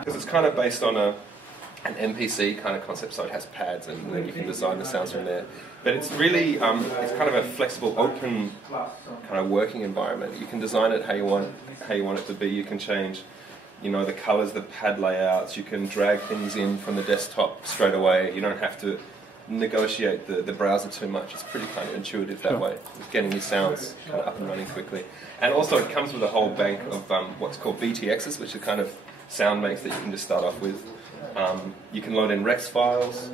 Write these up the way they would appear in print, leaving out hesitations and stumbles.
Because it's kind of based on an MPC kind of concept, so it has pads and then you can design the sounds from there. But it's really, it's kind of a flexible, open kind of working environment. You can design it how you want it to be. You can change, you know, the colors, the pad layouts. You can drag things in from the desktop straight away. You don't have to negotiate the browser too much. It's pretty kind of intuitive that way, with getting your sounds kind of up and running quickly. And also it comes with a whole bank of what's called BTXs, which are kind of sound banks that you can just start off with. You can load in Rex files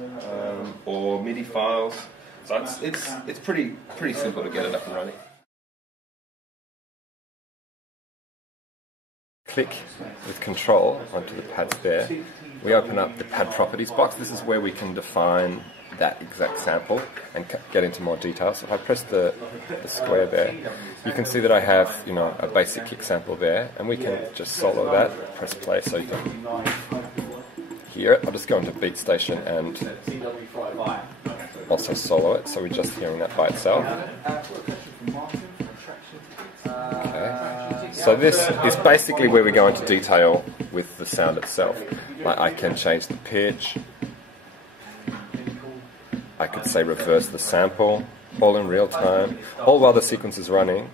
or MIDI files. So it's pretty simple to get it up and running. Click with Control onto the pads there. We open up the pad properties box. This is where we can define that exact sample and get into more detail. So if I press the square there, you can see that I have, you know, a basic kick sample there, and we can just solo that. Press play so you can hear it. I'll just go into Beatstation and also solo it, so we're just hearing that by itself. Okay. So this is basically where we go into detail with the sound itself. Like I can change the pitch, I could say reverse the sample, all in real time, all while the sequence is running.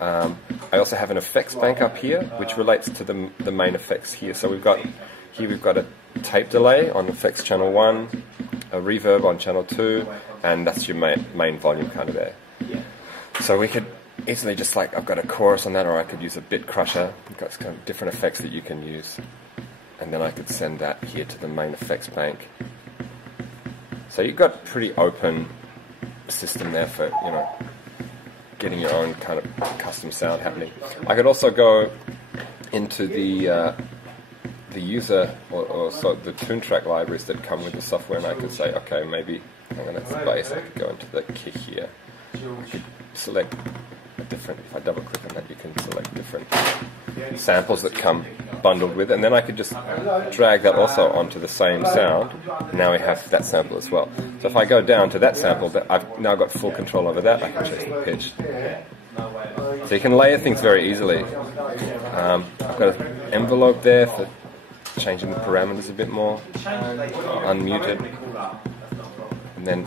I also have an effects bank up here, which relates to the main effects here. So we've got a tape delay on effects channel 1, a reverb on channel 2, and that's your main volume kind of there. So we could easily just like, I've got a chorus on that, or I could use a bit crusher. You've got kind of different effects that you can use. And then I could send that here to the main effects bank. So you've got a pretty open system there for, you know, getting your own kind of custom sound happening. I could also go into the user or so the Toontrack libraries that come with the software, and I could say, okay, maybe hang on, that's the bass. I could go into the kick here. I could select a different. If I double click on that, you can select different samples that come bundled with, and then I could just drag that also onto the same sound. Now we have that sample as well. So if I go down to that sample, that I've now got full control over that. I can change the pitch. So you can layer things very easily. I've got an envelope there for changing the parameters a bit more, unmuted, and then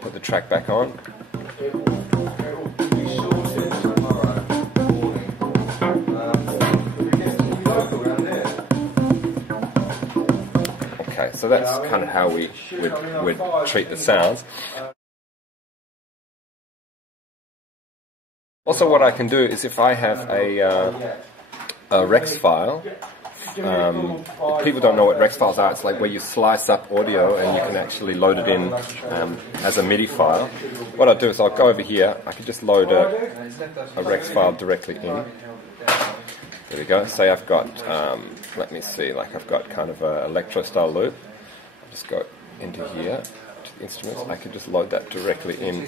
put the track back on. Okay, so that's kind of how we would treat the sounds. Also, what I can do is if I have a Rex file, if people don't know what Rex files are, it's like where you slice up audio and you can actually load it in as a MIDI file. What I'll do is I'll go over here, I can just load a Rex file directly in. There we go. Say I've got, let me see, like I've got kind of an electro style loop. I'll just go into here, to the instruments. I can just load that directly in,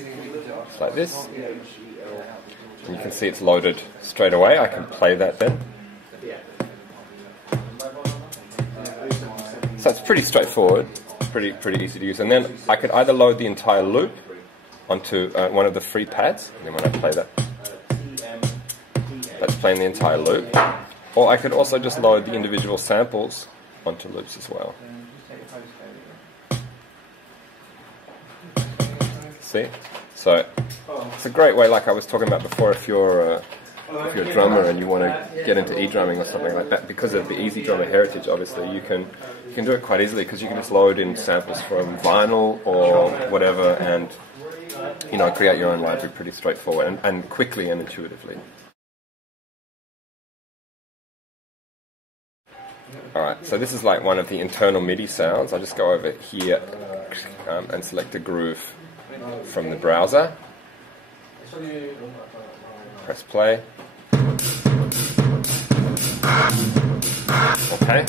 just like this. And you can see it's loaded straight away. I can play that then. So it's pretty straightforward, pretty easy to use. And then I could either load the entire loop onto one of the free pads, and then when I play that, that's playing the entire loop. Or I could also just load the individual samples onto loops as well. See? So it's a great way, like I was talking about before, if you're a drummer and you want to get into e-drumming or something like that, because of the Easy Drummer heritage, obviously, you can do it quite easily, because you can just load in samples from vinyl or whatever and, you know, create your own library pretty straightforward and quickly and intuitively. Alright, so this is like one of the internal MIDI sounds. I'll just go over here and select a groove from the browser. Press play. Okay.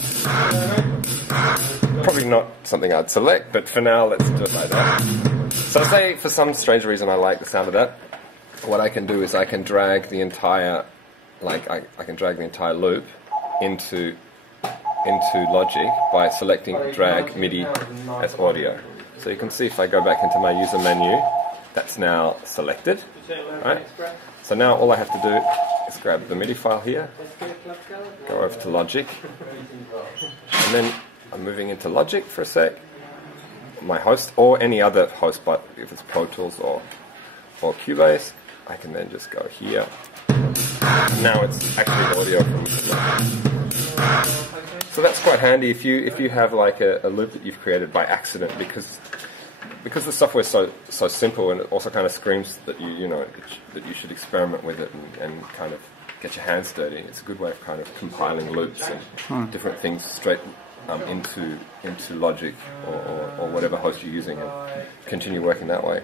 Probably not something I'd select, but for now let's do it like that. So say for some strange reason I like the sound of that, what I can do is I can drag the entire, like I can drag the entire loop into Logic by selecting drag MIDI as audio. So you can see if I go back into my user menu, that's now selected. Right? So now all I have to do is grab the MIDI file here, go over to Logic, And then I'm moving into Logic for a sec. My host, or any other host, but if it's Pro Tools or Cubase, I can then just go here. Now it's actually audio from so that's quite handy if you have like a loop that you've created by accident, because the software is so simple, and it also kind of screams that that you should experiment with it and kind of get your hands dirty. It's a good way of kind of compiling loops and different things straight into Logic or whatever host you're using, and continue working that way.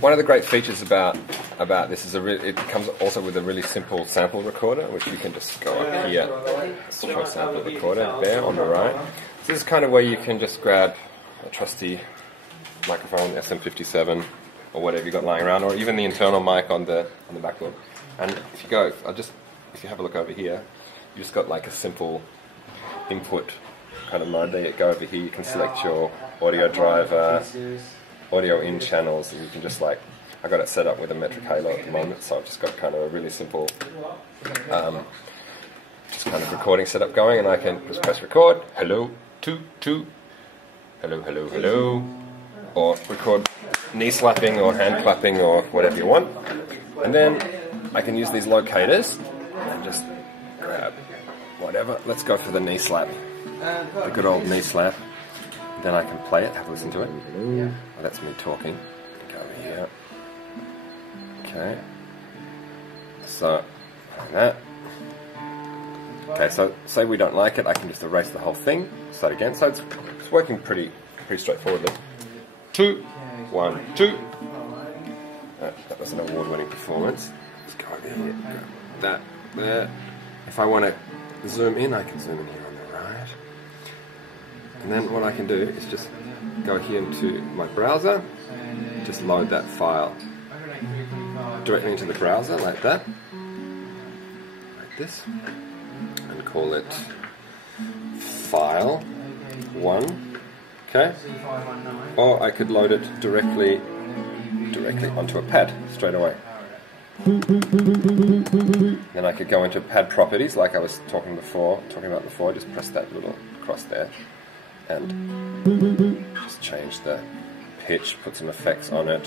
One of the great features about this is it comes also with a really simple sample recorder, which you can just go up here, show sample recorder there on the right. So this is kind of where you can just grab a trusty microphone, SM57, or whatever you got lying around, or even the internal mic on the backboard. And if you go, if you have a look over here, you just got like a simple input kind of mode. There you go. Over here, you can select your audio driver, audio in channels, and you can just like, I got it set up with a metric halo at the moment, so I've just got kind of a really simple just kind of recording setup going, and I can just press record, hello, toot, hello, hello, hello, or record knee slapping or hand clapping or whatever you want. And then I can use these locators and just grab whatever. Let's go for the knee slap, the good old knee slap. Then I can play it, have a listen to it. Well, that's me talking. Go over here. Okay. So, like that. Okay, so say we don't like it, I can just erase the whole thing, start again. So it's working pretty straightforwardly. 2, 1, 2. That was an award-winning performance. Let's go over here. That, there. If I want to zoom in, I can zoom in here on the right. And then what I can do is just go here into my browser, just load that file directly into the browser like that, like this, and call it file 1, okay? Or I could load it directly onto a pad straight away. Then I could go into pad properties like I was talking about before, just press that little cross there and just change the pitch, put some effects on it,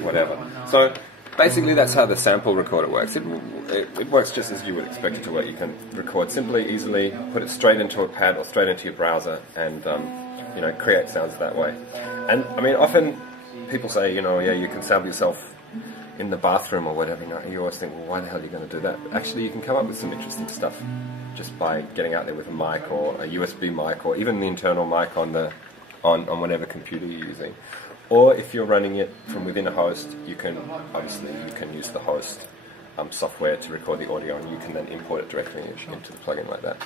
whatever. So basically that's how the sample recorder works. It works just as you would expect it to work. You can record simply, easily, put it straight into a pad or straight into your browser and create sounds that way. And I mean, often people say, yeah, you can sample yourself in the bathroom or whatever. You always think, well, why the hell are you going to do that? But actually, you can come up with some interesting stuff just by getting out there with a mic or a USB mic, or even the internal mic on whatever computer you're using. Or if you're running it from within a host, you can use the host software to record the audio, and you can then import it directly into the plugin like that.